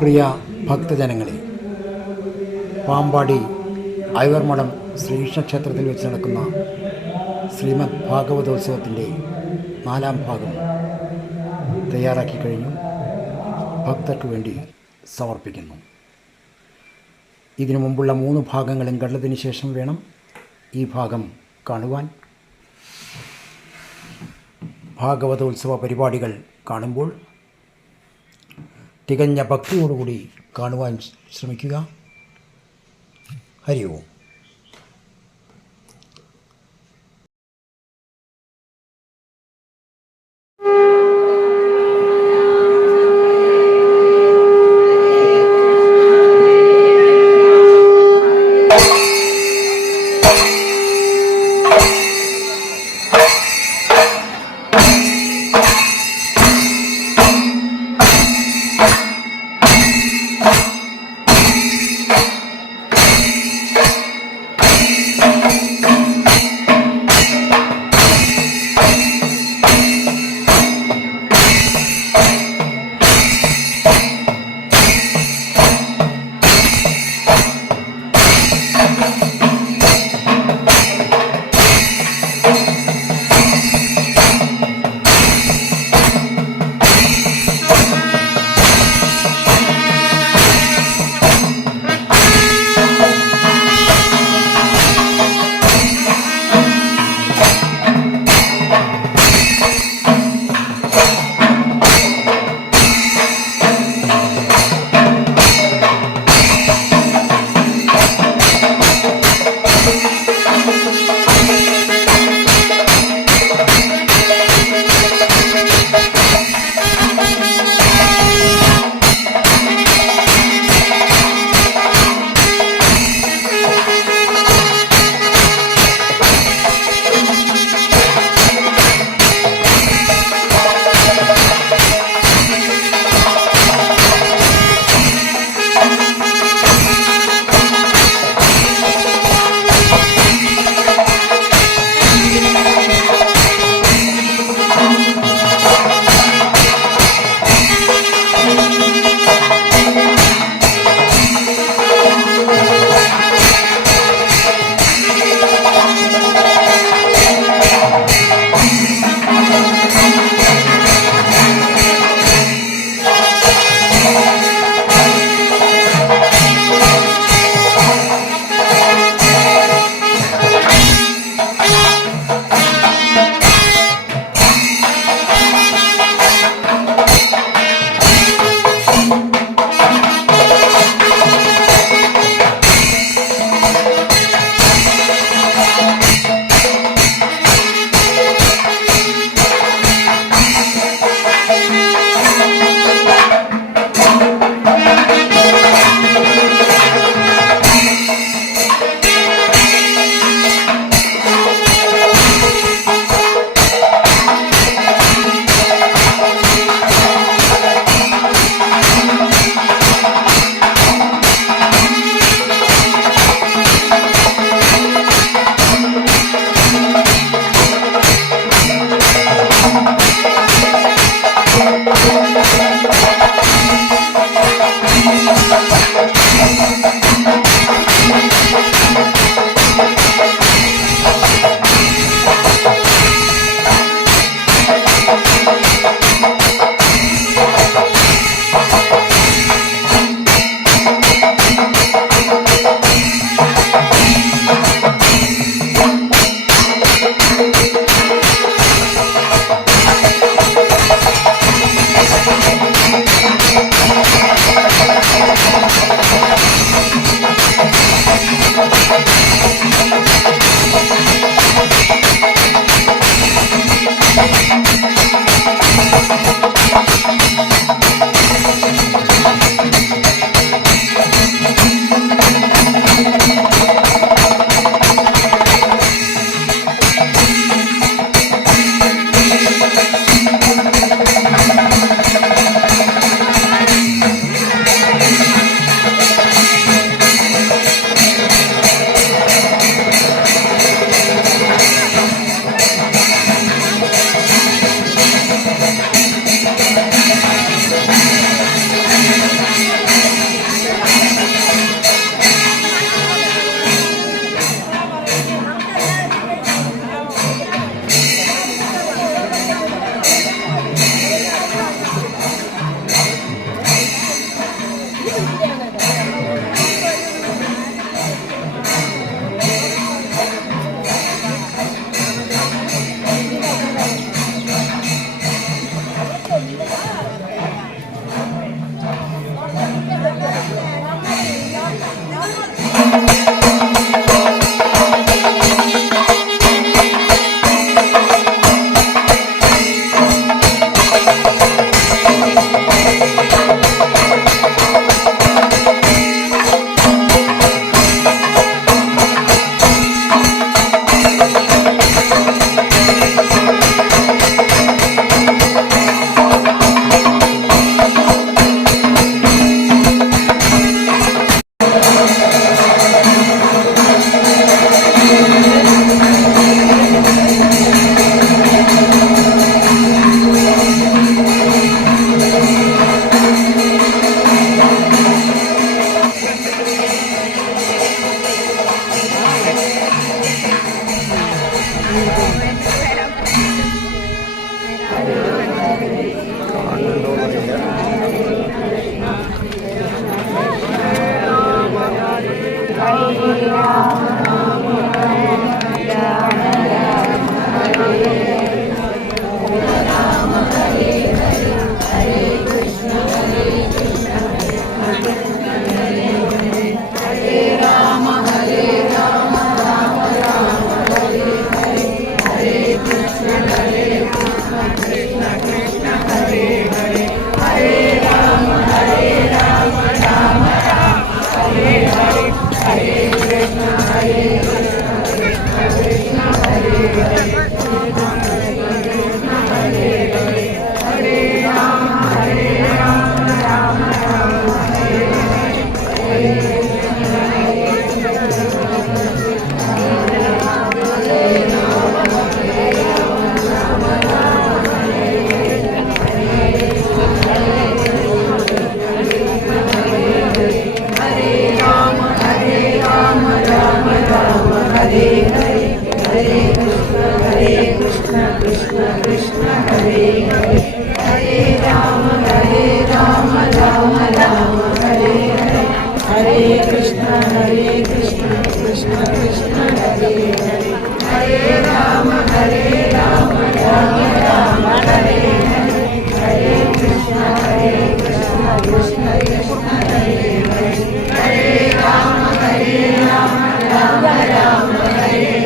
പ്രിയ ഭക്തജനങ്ങളെ, പാമ്പാടി ഐവർമഠം ശ്രീകൃഷ്ണക്ഷേത്രത്തിൽ വെച്ച് നടക്കുന്ന ശ്രീമദ് ഭാഗവതോത്സവത്തിൻ്റെ 4ാം ഭാഗം തയ്യാറാക്കി കഴിഞ്ഞു. ഭക്തർക്ക് വേണ്ടി സമർപ്പിക്കുന്നു. ഇതിനു മുമ്പുള്ള 3 ഭാഗങ്ങളും കണ്ടതിന് ശേഷം വേണം ഈ ഭാഗം കാണുവാൻ. ഭാഗവതോത്സവ പരിപാടികൾ കാണുമ്പോൾ തികഞ്ഞ ഭക്തിയോടുകൂടി കാണുവാൻ ശ്രമിക്കുക. ഹരി ഓം.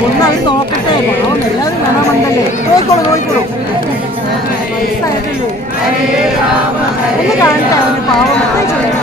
ഒന്നവർ നോക്കട്ടെ, പാവം എല്ലാവരും കാണാമണ്ടല്ലേ. നോയിക്കോളൂ വയസ്സായിട്ടല്ലേ, ഒന്ന് കാണട്ടെ അവന് പാവം ചെയ്യുന്നു.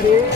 Hare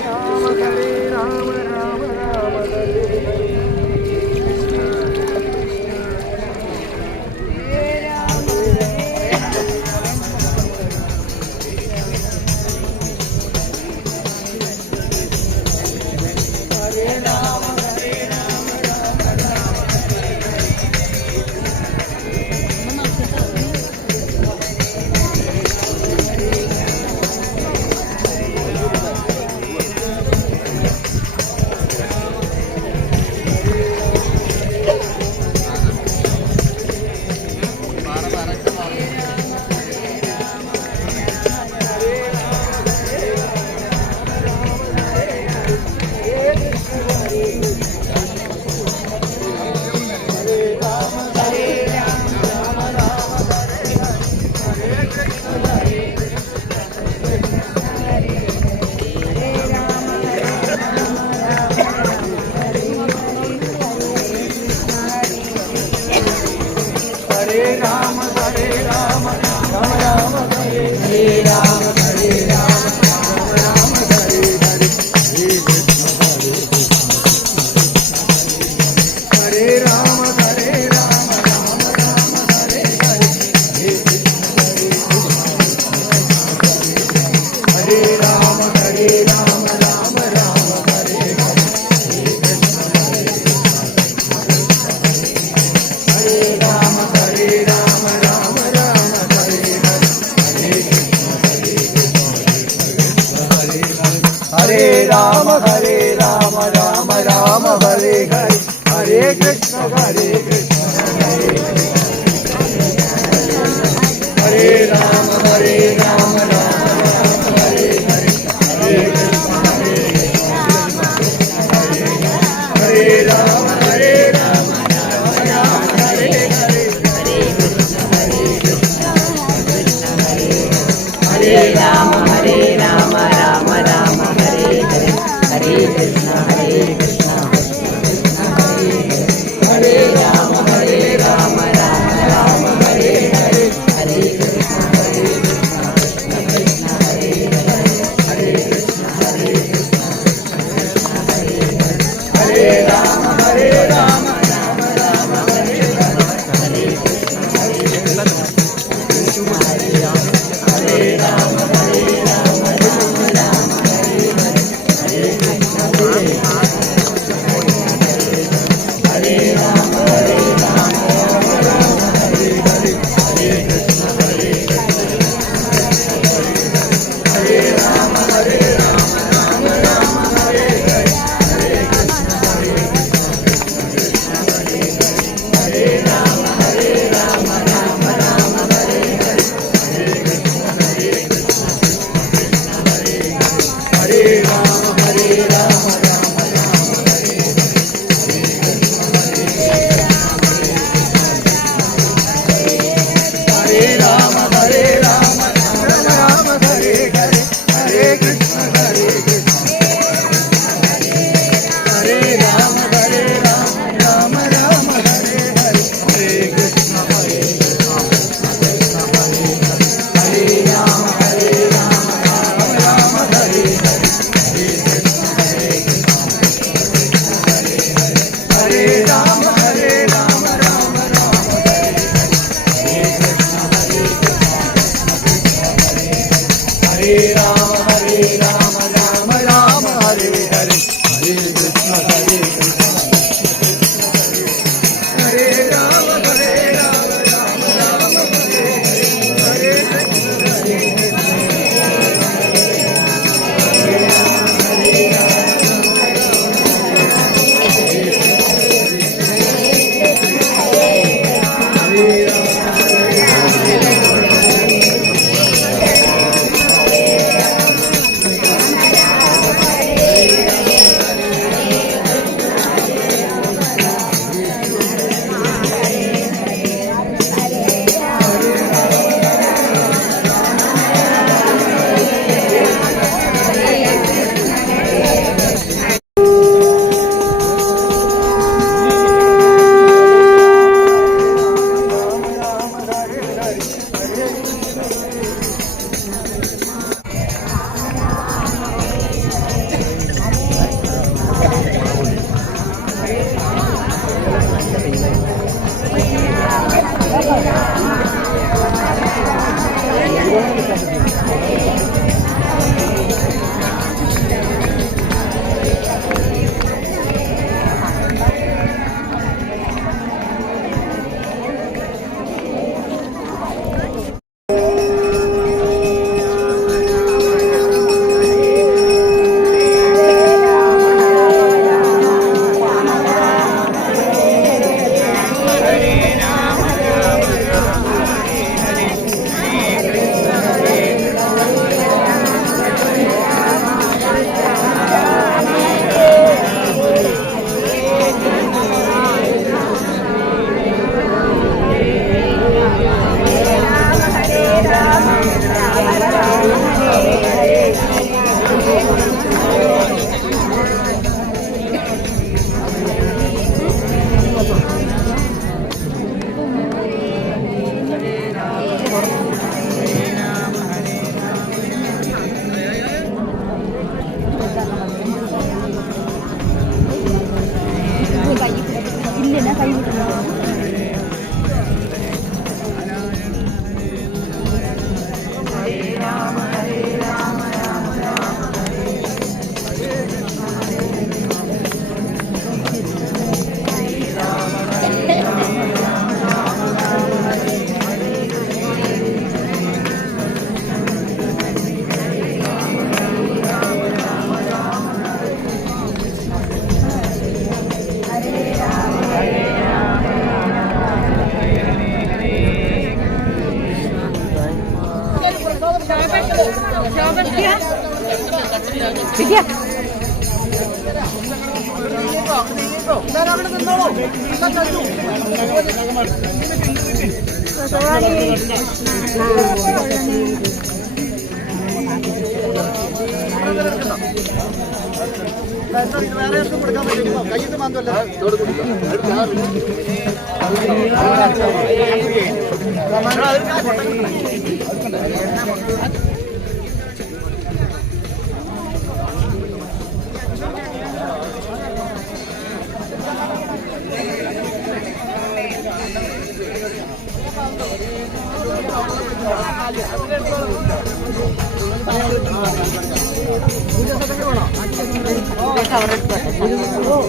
Rama, Rama Rama, Hare Hare, Hare Krishna, Hare Rama, Rama Rama, Hare Hare, Hare Krishna, Hare Rama, Rama Rama, Hare Hare, Hare Rama, Rama Rama, Hare Hare, Hare Krishna, Hare Krishna, Hare Rama.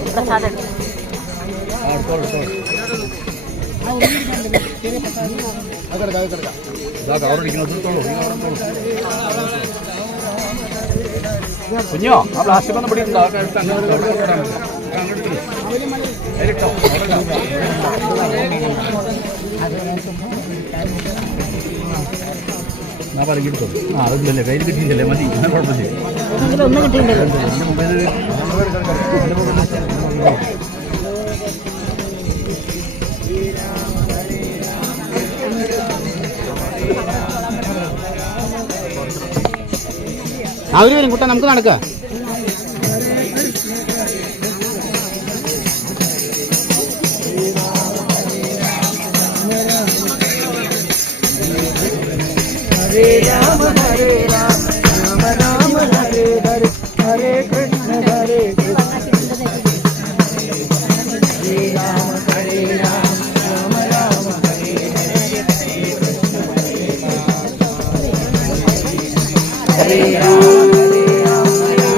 പ്രസാദം കുഞ്ഞോ ആ plastic ഒന്നും പിടിക്കണ്ടോ ഞാൻ പറഞ്ഞെടുത്തു ആ അതില്ലല്ലേ കയ്യിൽ കിട്ടിയില്ലല്ലേ മതി കുഴപ്പമില്ല ഒന്നും കിട്ടിയില്ലല്ലോ. അവര് വരും കുട്ട, നമുക്ക് നടക്കാം. ഹരേ രാമ രാമ രാമ ഹരേ ഹരേ ഹരേ കൃഷ്ണ ഹരേ കൃഷ്ണ ഹരേ രാമ രാമ രാമ ഹരേ ഹരേ ഹരേ രാമ രാമ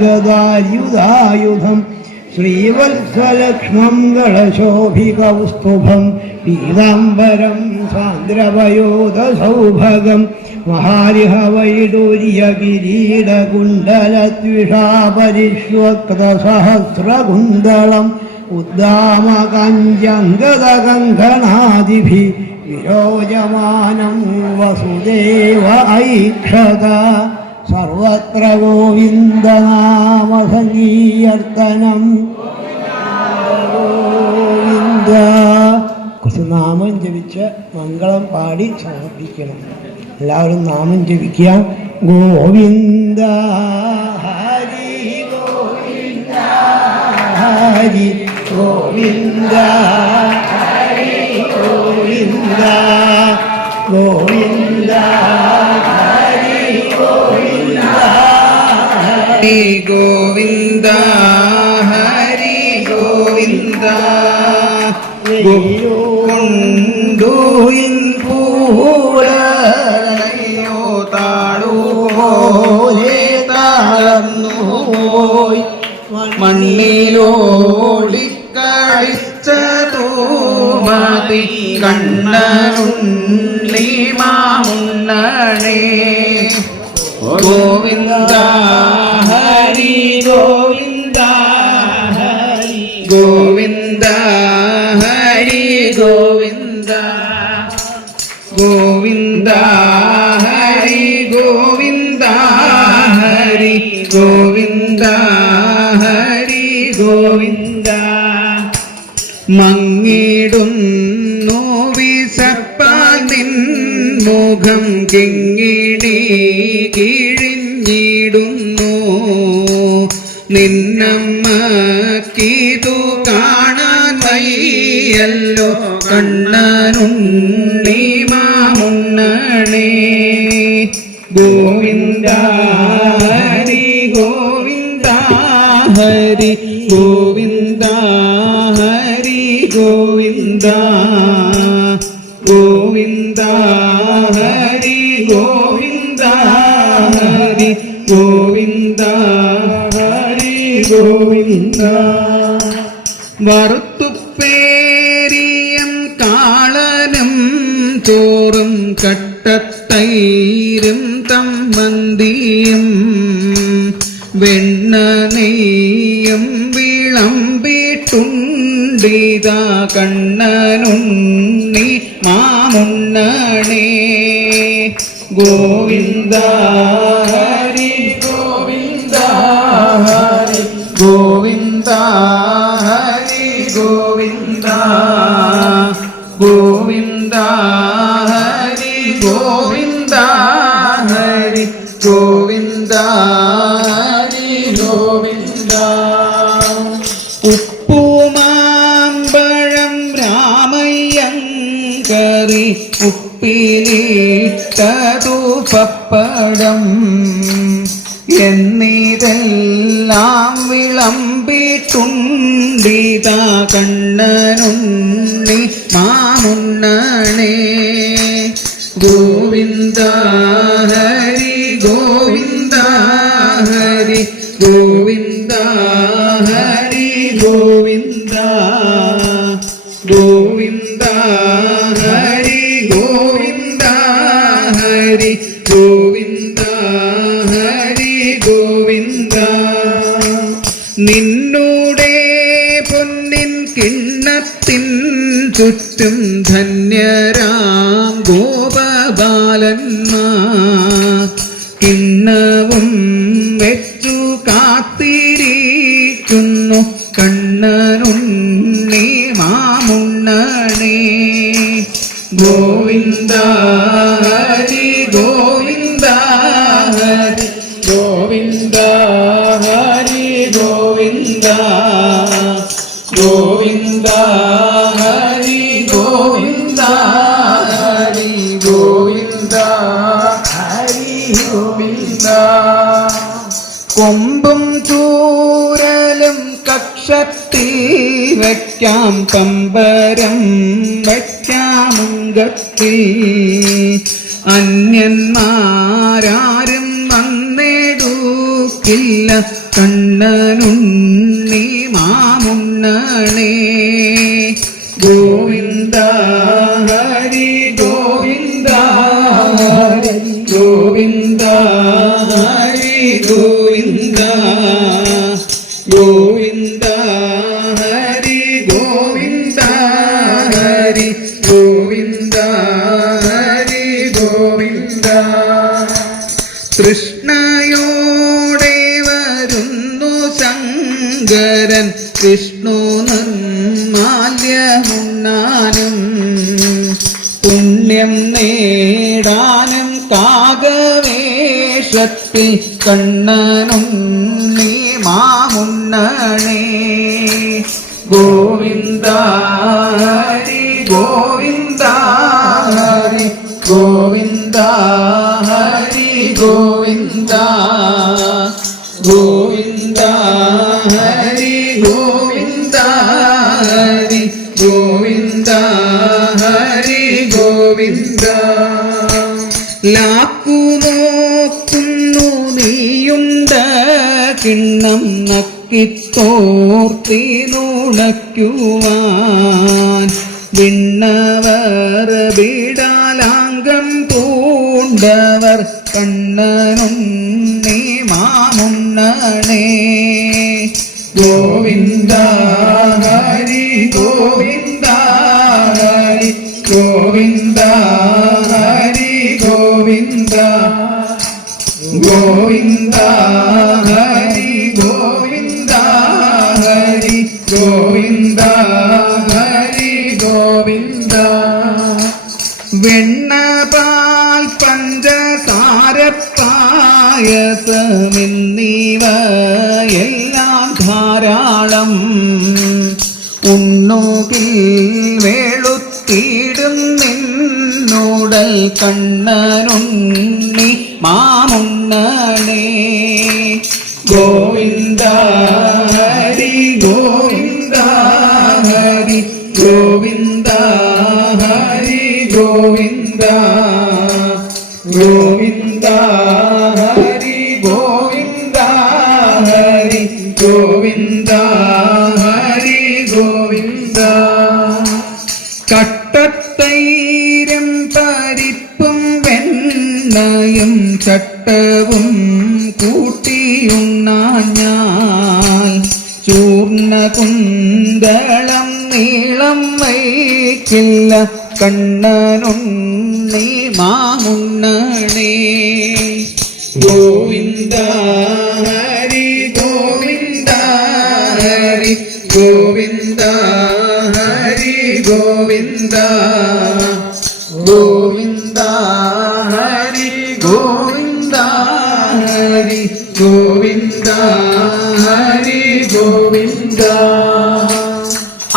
ഗദായുധായുധം ശ്രീവത്സലക്ഷ്മം ഗളശോഭികൗസ്തുഭം പീതാംബരം സാന്ദ്രവയോധസൗഭഗം മഹാരിഹവൈഡൂര്യകിരീടകുണ്ടലദ്വിഷാപരിഷ്വക്തസഹസ്രകുണ്ടളം ഉദ്ദാമകാഞ്ജംഗദകങ്കണാദിഭി വിരോജമാനം വസുദേവ ഐക്ഷത സർവത്ര ഗോവിന്ദനാമസങ്കീർത്തനം ഗോവിന്ദ. കുറച്ച് നാമം ജപിച്ച് മംഗളം പാടി സമർപ്പിക്കണം. എല്ലാവരും നാമം ജപിക്കുക. ഗോവിന്ദ ഹരി ഗോവിന്ദ ഹരി ഗോവിന്ദ ഹരി ഗോവിന്ദ ഗോവിന്ദ ഹരി ഗോവിന്ദ ഹരി ഗോവിന്ദ ഹരി ഗോവിന്ദ കൊണ്ടുയിൻ പൂരയോ താഴോലെ താഴ്ന്നുപോയി മണ്ണിലോടിക്കളിച്ചതോ മതി കണ്ണനുണ്ണി മാമുണ്ണണേ. ഗോവിന്ദ ഹരി ഗോവിന്ദ ഹരി ഗോവിന്ദ ഹരി ഗോവിന്ദ ഗോവിന്ദ ഹരി ഗോവിന്ദ ഹരി ഗോവിന്ദ ഹരി ഗോവിന്ദ. മങ്ങിടുന്നു വിശപ്പാൽ നിൻ മുഖം കിങ്ങിണി കിഴിഞ്ഞിടുന്നു നിന്നമ്മക്കിതു കാണാൻ വയ്യല്ലോ കണ്ണനുണ്ണി മാമുണ്ണണേ. ഗോവിന്ദ ഹരി ഗോവിന്ദ ഹരി ഗോവിന്ദ ഹരി ഗോവിന്ദ ഗോവിന്ദ ഹരി ഗോവിന്ദ ഹരി ഗോവിന്ദ ഹരി ഗോവിന്ദ. വറുത്തുപ്പേരിയം കാളനും ചോറും കട്ടത്തൈരും തമ്മന്തിയും വെണ്ണ നെയ്യും വിളമ്പിട്ടുണ്ടിതാ കണ്ണനുണ്ണി മാമുണ്ണണേ. ഗോവിന്ദ ഹരി ഗോവിന്ദ ഹരി ഗോവിന്ദ ഹരി ഗോവിന്ദ ഗോവിന്ദ ഹരി ഗോവിന്ദ ഹരി ഗോവിന്ദ ഹരി ഗോവിന്ദ. ഉപ്പുമാമ്പഴം രാമയ്യങ്കറി ഉപ്പിലിട്ടതു പപ്പടം എന്നിതെല്ലാം വിളമ്പിട്ടുണ്ടിതാ കണ്ണനുണ്ണി മാമുണ്ണണേ. ഗോവിന്ദ ഹരി ഗോവിന്ദ ഹരി ഗോവിന്ദ ഹരി ഗോവിന്ദ ഗോവിന്ദ ഹരി ഗോവിന്ദ ഹരി ഗോവിന്ദ ഹരി ഗോവിന്ദ. നിന്നൂടെ പൊന്നിൻ കിണ്ണത്തിൻ ചുറ്റും ധന്യരാം ഗോപബാലന്മാർ കിണ്ണവും വെച്ചു കാത്തിരിക്കുന്നു കണ്ണനുണ്ണി മാമുണ്ണണേ. ഗോവിന്ദ ഹരി ഗോവിന്ദ ഹരി ഗോവിന്ദ ഹരി ഗോവിന്ദ ഗോവിന്ദ ഹരി ഗോവിന്ദ ഹരി ഗോവിന്ദ ഹരി ഗോവിന്ദ. കൊമ്പും ചൂരലും കക്ഷത്തിൽ വയ്ക്കാം പമ്പരം വയ്ക്കാമുങ്കത്തിൽ അന്യന്മാരാരും വന്നെടുക്കില്ല കണ്ണനുണ്ണി മാമുണ്ണണേ. ഗോവിന്ദ ഹരി ഗോവിന്ദ ഹരി ഗോവിന്ദ ഹരി ഗോവിന്ദ ഗോവിന്ദ ഹരി ഗോവിന്ദ ഹരി ഗോവിന്ദ ഹരി ഗോവിന്ദ. കൃഷ്ണയോടെ വരുന്നു ശങ്കരൻ വിഷ്ണു നിർമാല്യമുണ്ണാനും പുണ്യം നേടാനും കാകവേഷത്തിൽ കണ്ണനുണ്ണി മാമുണ്ണണേ. ഗോവിന്ദ ഹരി ഗോവിന്ദ ഹരി ഗോവിന്ദ ഹരി ഗോവിന്ദ ഗോവിന്ദ ഹരി ഗോവിന്ദ ഹരി ഗോവിന്ദ ഹരി ഗോവിന്ദ. ലാക്കുനോക്കുന്നു നീയുണ്ട കിണ്ണം നക്കിത്തോർത്തി നുണയ്ക്കുവാൻ വിണ്ണവർ ബിടാലാംഗം പൂണ്ടവർ കണ്ണനുണ്ണി മാമുണ്ണണേ. ഗോവിന്ദ ഹരി ഗോവിന്ദ ഹരി ഗോവിന്ദ ഹരി ഗോവിന്ദ ഗോവിന്ദ ഹരി ഗോവിന്ദ ഹരി ഗോവിന്ദ ഹരി ഗോവിന്ദ. വെണ്ണപാൽ പഞ്ചസാരപ്പായസമെന്നിവയെല്ലാം ധാരാളം ഉണ്ണുകിൽ വെളുത്തിടും നിന്നോടൽ കണ്ണനുണ്ണി മാമുണ്ണണേ. ഗോവിന്ദ ഹരി ഗോവിന്ദ ഹരി ഗോവിന്ദ ഹരി ഗോവിന്ദ ഗോവിന്ദ ഹരി ഗോവിന്ദ ഹരി ഗോവിന്ദ ഹരി ഗോവിന്ദ. കട്ടത്തൈരം പരിപ്പും വെണ്ണയും ചട്ടവും കൂട്ടിയുണ്ണാഞ്ഞാൽ ചൂർണ കുന്തളം നീളം വയ്ക്കില്ല കണ്ണനുണ്ണി മാമുണ്ണണേ. ഗോവിന്ദ ഹരി ഗോവിന്ദ ഹരി ഗോവിന്ദ ഹരി ഗോവിന്ദ ഗോവിന്ദ ഹരി ഗോവിന്ദ ഹരി ഗോവിന്ദ ഹരി ഗോവിന്ദ.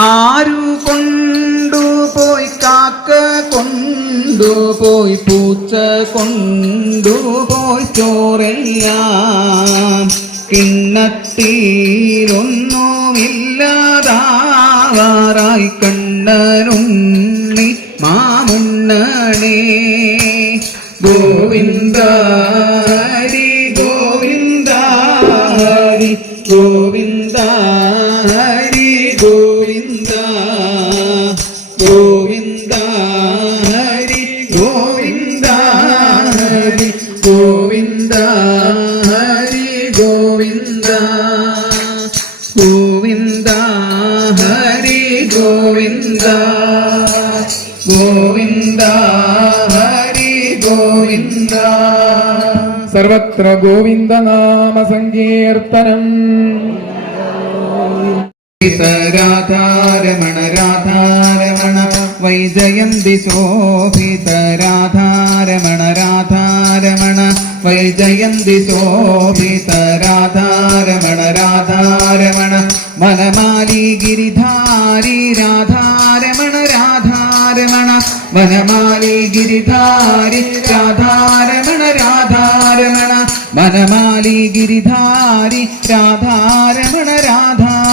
ആരു കൊണ്ടുപോയി കാക്ക കൊണ്ടുപോയി പൂച്ച കൊണ്ടുപോയി ചോറെല്ലാം കിണ്ണത്തിലൊന്നുമില്ലാതാവാറായി കണ്ണനുണ്ണി മാമുണ്ണണേ. ഗോവിന്ദ ഹരി ഗോവിന്ദ ഹരി ഗോവിന്ദ ഹരി ഗോവിന്ദ ഗോവിന്ദ ഹരി ഗോവിന്ദ ഹരി ഗോവിന്ദ ഹരി ഗോവിന്ദ ഗോവിന്ദ ഹരി ഗോവിന്ദ ഗോവിന്ദ ഹരി ഗോവിന്ദ. സർവത്ര ഗോവിന്ദ നാമ സങ്കീർത്തനം. രാധാരമണ രാധാരമണ വൈജയന്തി ശോഭിത രാധാരമണ രാധാരമണ വൈജയന്തി ശോഭിത രാധാരമണ രാധാരമണ വനമാലി ഗിരിധാരി രാധാരമണ രാധാരമണ വനമാലി ഗിരിധാരി രാധാരമണ രാധാരമണ വനമാലി ഗിരിധാരി രാധാരമണ രാധാരമണ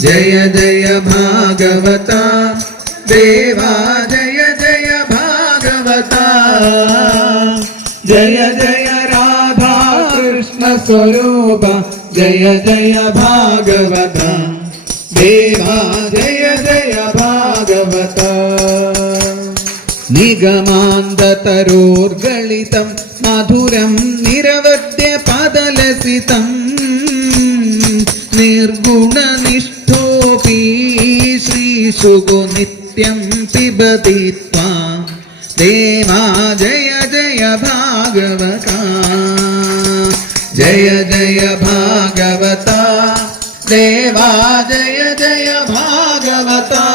जय जय भागवता देवा जय जय भागवता जय जय राधा कृष्ण स्वरूप जय जय भागवता देवा जय जय भागवता निगमान्ततरोर्गलितं मधुरं निरवद्यपदलसितं निर्गुणनिष्ठोऽपि श्रीशुको नित्यं पिबति त्वां देवा जय जय भागवता जय जय भागवता देवा जय जय भागवता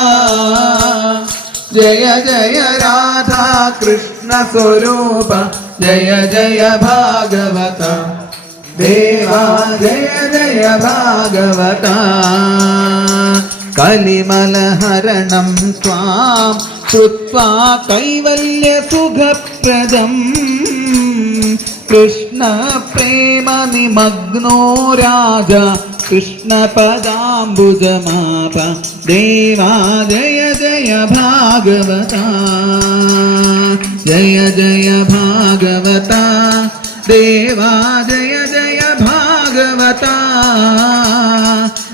जय जय राधा कृष्ण स्वरूप जय जय भागवता देवा जय जय भागवता कलिमलहरणं त्वां श्रुत्वा कैवल्यसुखप्रदम् कृष्ण प्रेम निमग्नो राजा कृष्ण पदाम्बुजमाप देवा जय जय भागवता जय जय भागवता देवा जय जय भागवता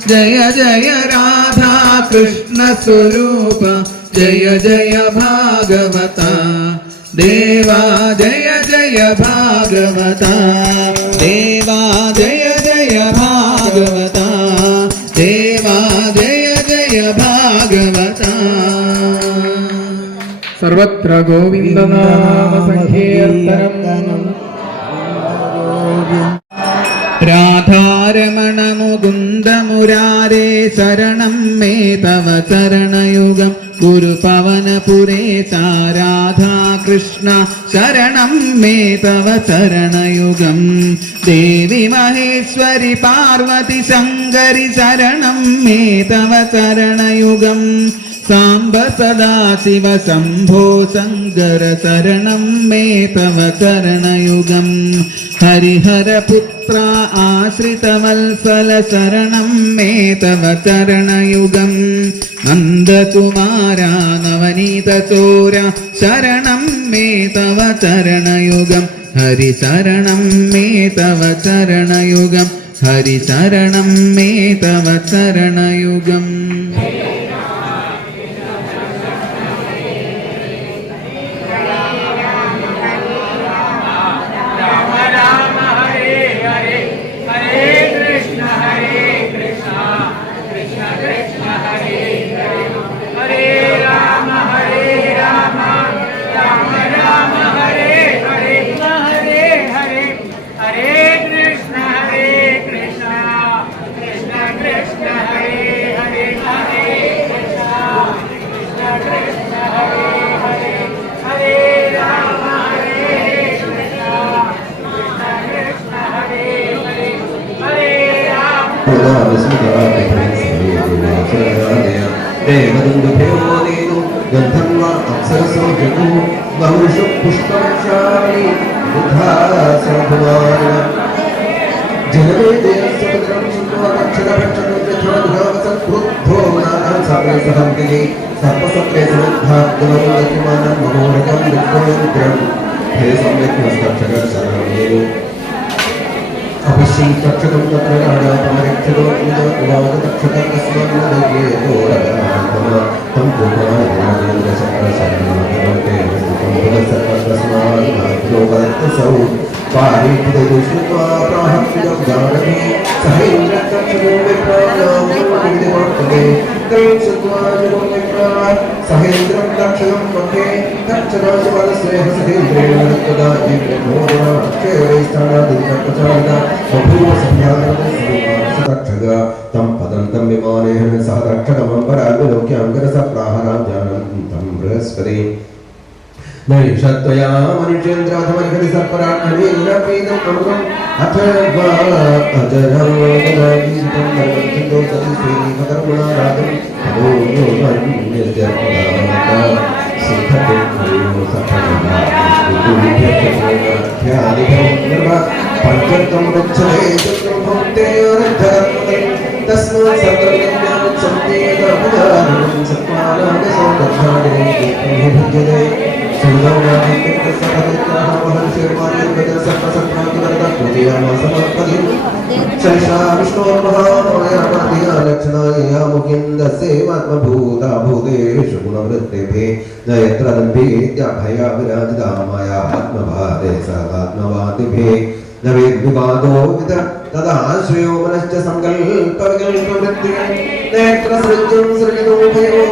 जय जय राधा कृष्ण स्वरूप जय जय भागवता देवा जय जय भागवता देवा जय जय भागवता देवा जय जय भागवता सर्वत्र गोविन्दनाम संकीर्तनम् राधारमण मुकुन्द मुरारे शरणं मे तव चरणयुगं गुरुपवनपुरेता राधा कृष्ण शरणं मे तव चरणयुगं देवी महेश्वरि पार्वती शङ्करि शरणं मे तव चरणयुगं साम्ब सदा शिव शम्भो शङ्कर शरणं मे तव चरणयुगं हरिहरपुत्र आश्रितवत्सल शरणं मे तव चरणयुगं नन्दकुमारा नवनीतचोर शरणं मे तव चरणयुगं हरिशरणं मे तव चरणयुगं हरिशरणं मे तव चरणयुगम् गन्धर्वा अप्सरसो जगो बहुषु पुष्पवृक्षाणि बुद्धासभवान् जनवेदे सपत्रं सुन्दरक्षरभक्षणो यथानुभावसत्क्रुद्धो नानां सागरे सहन्तिनि सर्पसत्रे समुद्धाद्गमनोयतिमानं मनोरकं विद्वयन्त्रं हे सम्यक् नस्तक्षकं शरणमेव अवश्यं तक्षकं तत्र राडापमरिक्षतो उवागतक्षकं तस्मान्नदये दोरगणान्तम तं गोपालराजेन्द्रशक्रशरणमते तं पुनः पारिपुदुष्णत्वा प्राहत्युदं जानति सहेन्द्रक्षकं विप्राणां विदिवर्तते तं सत्वाजो विप्राः सहेन्द्रं तक्षकं मध्ये तक्षराजवलस्नेह सहेन्द्रेण तदा जीवनोदना क्षेत्रस्थानादिकप्रचारदा बभूव संध्यानतक्षक तं पदं तं विमानेन सह तक्षकमम्बराल्लोक्याङ्गरसप्राहरां जानं तं बृहस्पति नैषत्वया मनुष्येन्द्राथमर्हति सर्पराट्नवीनपीदम् अमृतम् अथ वा अजरं गीतं नर्वन्तो सति श्रीमकर्मुणारागं भोजो मन्यस्यर्पदानता सिद्धतिर्भयो सफलदा विदुभ्यर्थ्यादिभं नर्व पञ्चतं रक्षते चक्रं भक्ते अनर्थरत्नम् तस्मात् सत्रज्ञानं सत्येतमुदानं सत्पालागसौदर्शादिने भुज्यते सुन्दरवादित्यसहवित्रः महर्षिर्मार्गदर्शक सर्वसत्त्वादिवरदकृतियामासमर्पदिं शैषा विष्णोर्महामायापाधिया लक्षणायामुखिन्दस्यैवात्मभूता भूतेषु गुणवृत्तिभिः न यत्र दम्भीत्याभया विराजिता माया आत्मभाते सदात्मवादिभिः न वेद्विवादो विद तदाश्रयो मनश्च सङ्कल्पविकल्पवृत्तिः नेत्र सृज्यं सृजतो भयो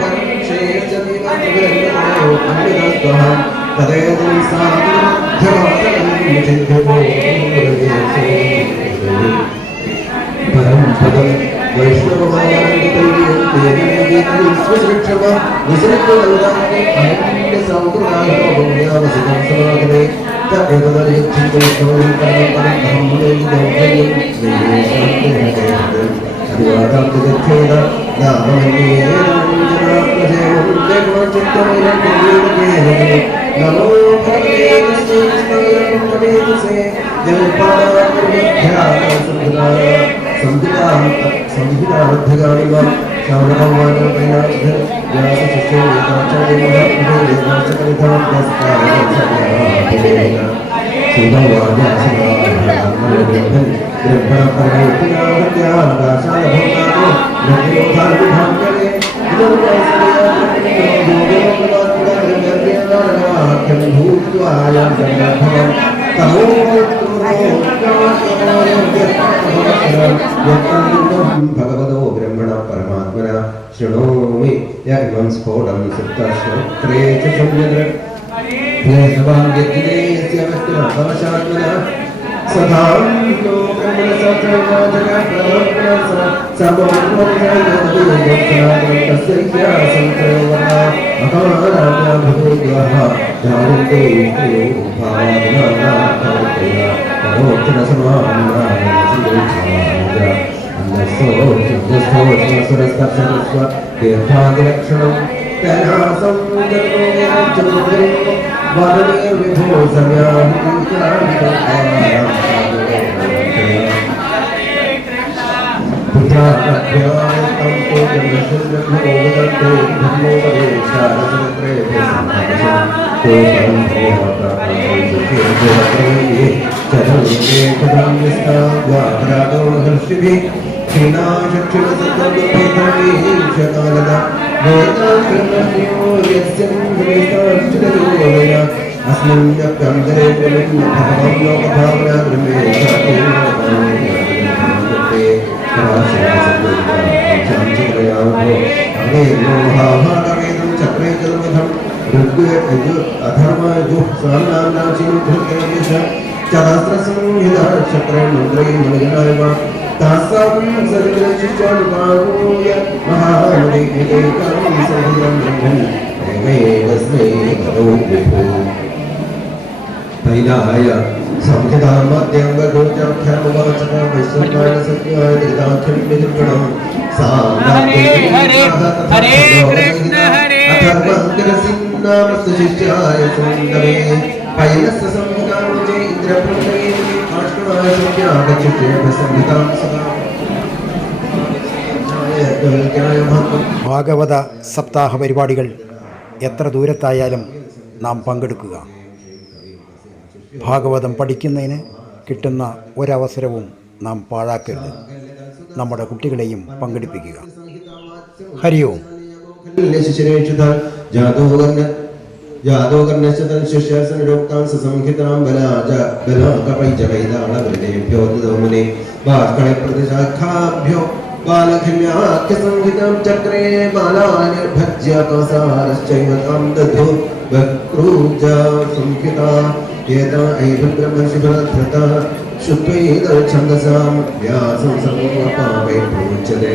परिक्षेश्चतिवत्वः तदेदं साधुमध्यवादनं परं पदं वैष्णवमायान्वितं स्वसृक्षव विसृज्यवन्दाने अनन्य सौकृदायो भूम्यावसितं समागमे तदेतदर्यच्छन्तो गौरी परं पदं अहं मुनेयं अधिवादां जगच्छेद नमो भगवतो ब्रह्मण परमात्मना शृणोमि यं स्फोटं सुप्तश्रोत्रे च शून्यद्र क्लेशभाग्यज्ञेयस्य वस्तुमवशात्मना सदां विभो तैलाय संहितामद्यं वगोचाख्यामवाचकं विश्वमानसत्यादिदाख्यं विदुर्गणं हरे कृष्ण हरे अथर्वङ्करसिन्नामस्तु शिष्याय सुन्दरे पैलस्य संहितामुजे इन्द्रप्रभवे आष्टमाय सत्यागच्छते संहितां सदा ഭാഗവത സപ്താഹ പരിപാടികൾ എത്ര ദൂരത്തായാലും നാം പങ്കെടുക്കുക. ഭാഗവതം പഠിക്കുന്നതിന് കിട്ടുന്ന ഒരവസരവും നാം പാഴാക്കരുത്. നമ്മുടെ കുട്ടികളെയും പങ്കെടുപ്പിക്കുക. ഹരി ഓം. बालखिल्याख्यसंहितं चक्रे बालानिर्भज्य कौसारश्चैव तां दधु वक्रूजा संहिता एता ऐभद्रमशिवधृता शुत्वैतच्छन्दसां व्यासं सर्वपापै प्रोच्यते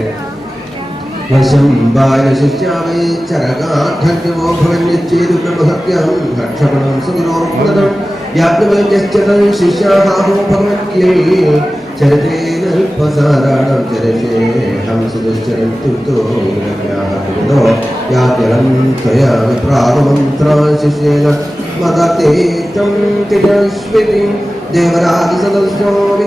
वशम्बाय शिष्यावै चरगाढ्यवो भवन्निश्चेदु ब्रह्महत्यां रक्षपणं सुगुरोर्प्रदं याज्ञवल्क्यश्च तं शिष्याः हो भगवन्किल चरितेनल्पसाराणं चरषेऽहं सुदुश्चरन्तुतो विरम्याहकृतो याज्ञलं त्वया विप्रावमन्त्रा शिष्येन मदते तं तिजस्वितिं देवराजसदस्यो